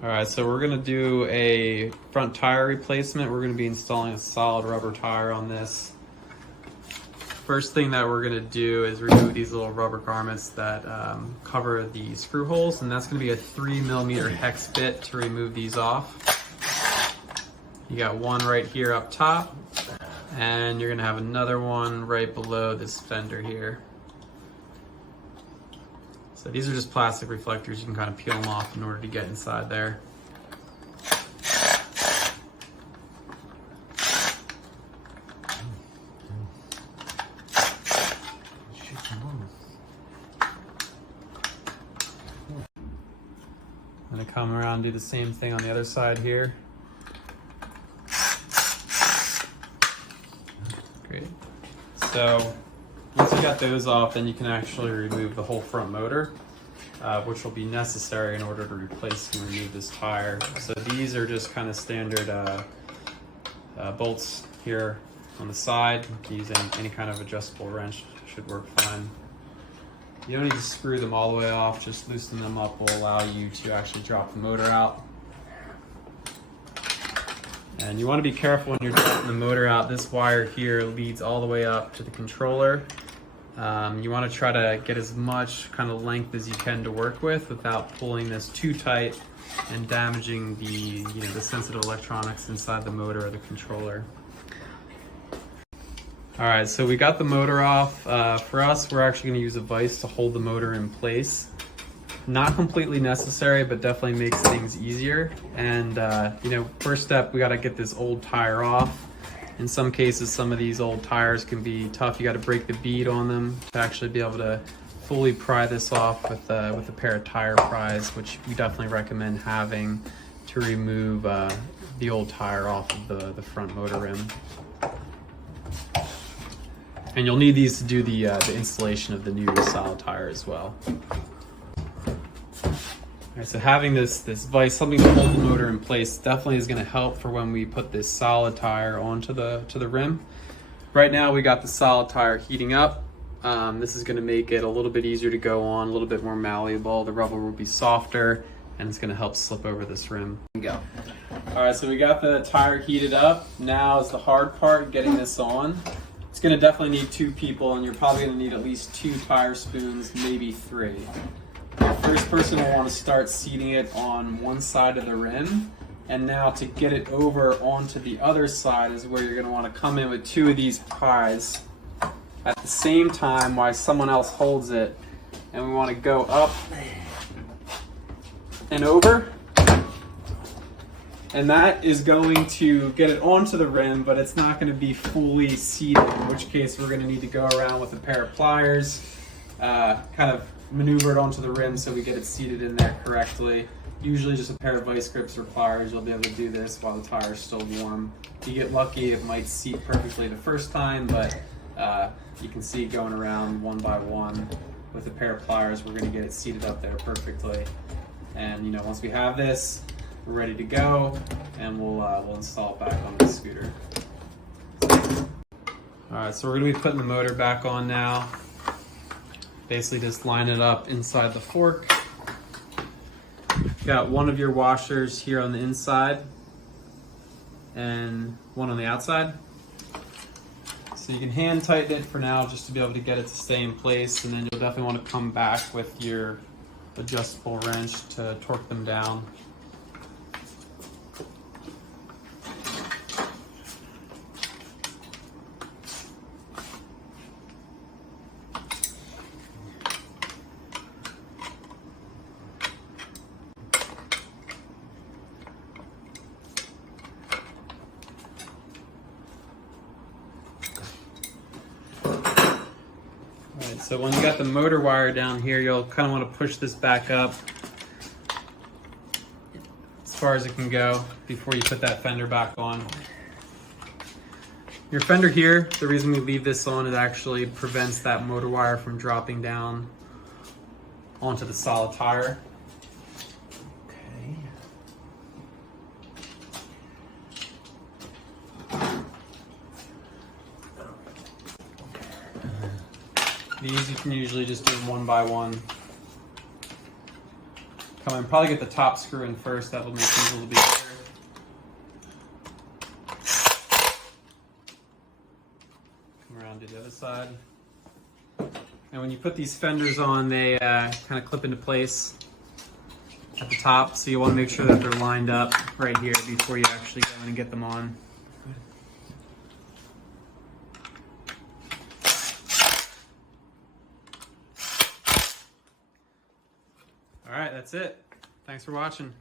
All right, so we're gonna do a front tire replacement. We're gonna be installing a solid rubber tire on this. First thing that we're gonna do is remove these little rubber garments that cover the screw holes, and that's gonna be a 3mm hex bit to remove these off. You got one right here up top, and you're gonna have another one right below this fender here. So these are just plastic reflectors. You can kind of peel them off in order to get inside there. I'm gonna come around and do the same thing on the other side here. Great. So once you got those off, then you can actually remove the whole front motor, which will be necessary in order to replace and remove this tire. So these are just kind of standard bolts here on the side. You can use any kind of adjustable wrench, should work fine. You don't need to screw them all the way off, just loosen them up will allow you to actually drop the motor out. And you want to be careful when you're dropping the motor out. This wire here leads all the way up to the controller. You want to try to get as much kind of length as you can to work with without pulling this too tight and damaging the sensitive electronics inside the motor or the controller. All right, so we got the motor off. For us, we're actually going to use a vise to hold the motor in place. Not completely necessary, but definitely makes things easier. And first step, we got to get this old tire off. In some cases, some of these old tires can be tough. You got to break the bead on them to actually be able to fully pry this off with a pair of tire pries, which we definitely recommend having to remove the old tire off of the front motor rim. And you'll need these to do the installation of the new solid tire as well. All right, so having this vise, something to hold the motor in place, definitely is going to help for when we put this solid tire onto the rim. Right now we got the solid tire heating up. This is going to make it a little bit easier to go on, a little bit more malleable. The rubber will be softer, and it's going to help slip over this rim. Go. All right, so we got the tire heated up. Now is the hard part, getting this on. It's going to definitely need 2 people, and you're probably going to need at least 2 tire spoons, maybe 3. The first person will want to start seating it on one side of the rim, and now to get it over onto the other side is where you're going to want to come in with 2 of these pries at the same time while someone else holds it, and we want to go up and over. And that is going to get it onto the rim, but it's not going to be fully seated, in which case we're going to need to go around with a pair of pliers, kind of maneuver it onto the rim so we get it seated in there correctly. Usually just a pair of vice grips or pliers, you'll be able to do this while the tire is still warm. If you get lucky, it might seat perfectly the first time, but you can see going around one by one with a pair of pliers, we're going to get it seated up there perfectly. And once we have this, we're ready to go, and we'll install it back on the scooter. All right, so we're going to be putting the motor back on now. Basically just line it up inside the fork. Got one of your washers here on the inside and one on the outside. So you can hand tighten it for now just to be able to get it to stay in place, and then you'll definitely want to come back with your adjustable wrench to torque them down. So when you got the motor wire down here, you'll kind of want to push this back up as far as it can go before you put that fender back on. Your fender here, the reason we leave this on, it actually prevents that motor wire from dropping down onto the solid tire. These you can usually just do one by one. come in. Probably get the top screw in first. That'll make things a little bit easier. Come around to the other side. And when you put these fenders on, they kind of clip into place at the top. So you want to make sure that they're lined up right here before you actually go in and get them on. All right, that's it. Thanks for watching.